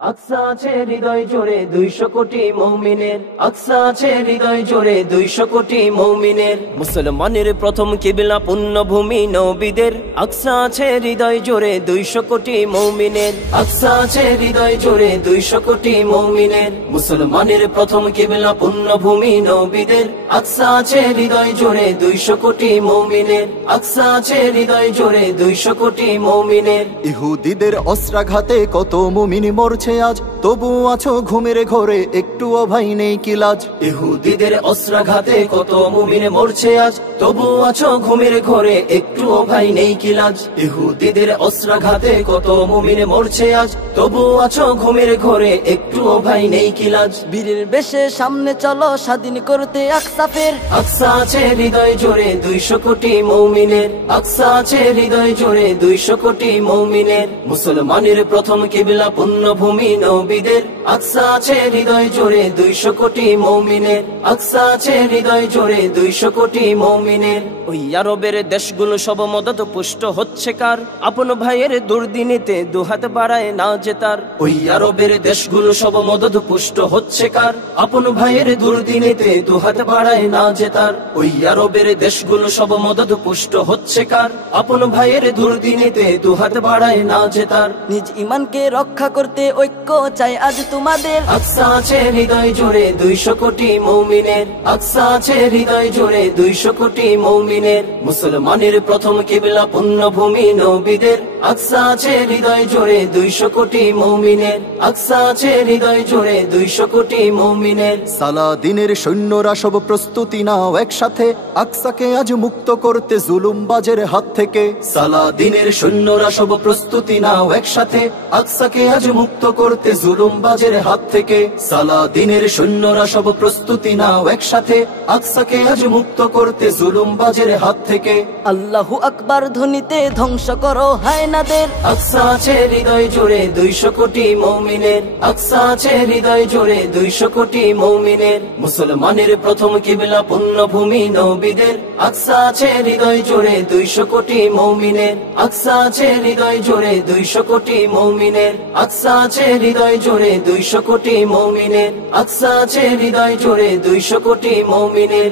আকসা আছে হৃদয় জোরে 200 কোটি মুমিনের, আকসা আছে হৃদয় জোরে 200 কোটি মুমিনের। মুসলমানের প্রথম কিবলা পুণ্যভূমি নবীদের, আকসা আছে হৃদয় জোরে 200 কোটি মুমিনের, আকসা আছে হৃদয় জোরে 200 কোটি মুমিনের। মুসলমানের প্রথম কিবলা পুণ্যভূমি নবীদের, আকসা আছে হৃদয় জোরে 200 কোটি মুমিনের, আকসা আছে হৃদয় জোরে 200 কোটি মুমিনের। ইহুদিদের অস্ত্রাঘাতে কত মুমিন মরছে আজ, তবু আছো ঘুমের ঘরে একটুও ভাই নেই কি লাজ। ইহুদিদের অস্ত্রাঘাতে কত মুমিন মরছে আজ, তবু আছো ঘুমের ঘরে একটুও ভাই নেই কি লাজ। ইহুদিদের অস্ত্রাঘাতে কত মুমিন মরছে আজ, তবু আছো ঘুমের ঘরে একটুও ভাই নেই কি লাজ। বীরের বেশে সামনে চলো স্বাধীন করতে আকসা ফের, আকসা আছে হৃদয় জোরে 200 কোটি মুমিনের, আকসা আছে হৃদয় জোরে 200 কোটি মুমিনের। মুসলমানের প্রথম কিবলা পুণ্যভূমি নবীদের, আকসা আছে হৃদয় জোরে 200 কোটি মুমিনের, আকসা আছে হৃদয় জোরে 200 কোটি মুমিনের। ওই আরবের দেশগুলো সব মদত পুষ্ট হচ্ছে কার, আপন ভাইয়ের দুর্দিনীতে দুহাত বাড়ায় না জেতার। ওই আরবের দেশগুলো সব মদত পুষ্ট হচ্ছে কার, আপন ভাইয়ের দুর্দিনীতে দুহাত বাড়ায় না জেতার। ওই আরবের দেশগুলো সব মদত পুষ্ট হচ্ছে কার, আপন ভাইয়ের দুর্দিনীতে দুহাত বাড়ায় না জেতার। নিজ ইমানকে রক্ষা করতে ঐক্য চাই আজ তোমাদের, আকসা আছে হৃদয় জোরে 200 কোটি মুমিনের, আকসা আছে হৃদয় জোরে 200 কোটি মুমিনের। মুসলমানের প্রথম কিবলা পুণ্যভূমি নবীদের, আকসা আছে হৃদয় জোরে 200 কোটি মুমিনের, আকসা আছে হৃদয় জোরে 200 কোটি মুমিনের। সালাদিনের সৈন্যরা সব প্রস্তুতি নাও একসাথে, আকসাকে আজ মুক্ত করতে জুলুমবাজের হাত থেকে। সালাদিনের সৈন্যরা সব প্রস্তুতি নাও একসাথে, আকসাকে আজ মুক্ত করতে জুলুমবাজের হাত থেকে। সালাদিনের সৈন্যরা সব প্রস্তুতি নাও একসাথে, আকসাকে আজ মুক্ত করতে জুলুমবাজের হাত থেকে। আল্লাহু আকবার ধ্বনিতে ধ্বংস করো হায়নাদের, আকসা আছে হৃদয় জোরে 200 কোটি মুমিনের, আকসা আছে হৃদয় জোরে 200 কোটি মুমিনের। মুসলমানের প্রথম কিবলা পুণ্যভূমি নবীদের, আকসা আছে হৃদয় জোরে 200 কোটি মুমিনের, আকসা আছে হৃদয় জোরে 200 কোটি মুমিনের, আকসা আছে হৃদয় জোরে 200 কোটি মুমিনের, আকসা আছে হৃদয় জোরে 200 কোটি মুমিনের।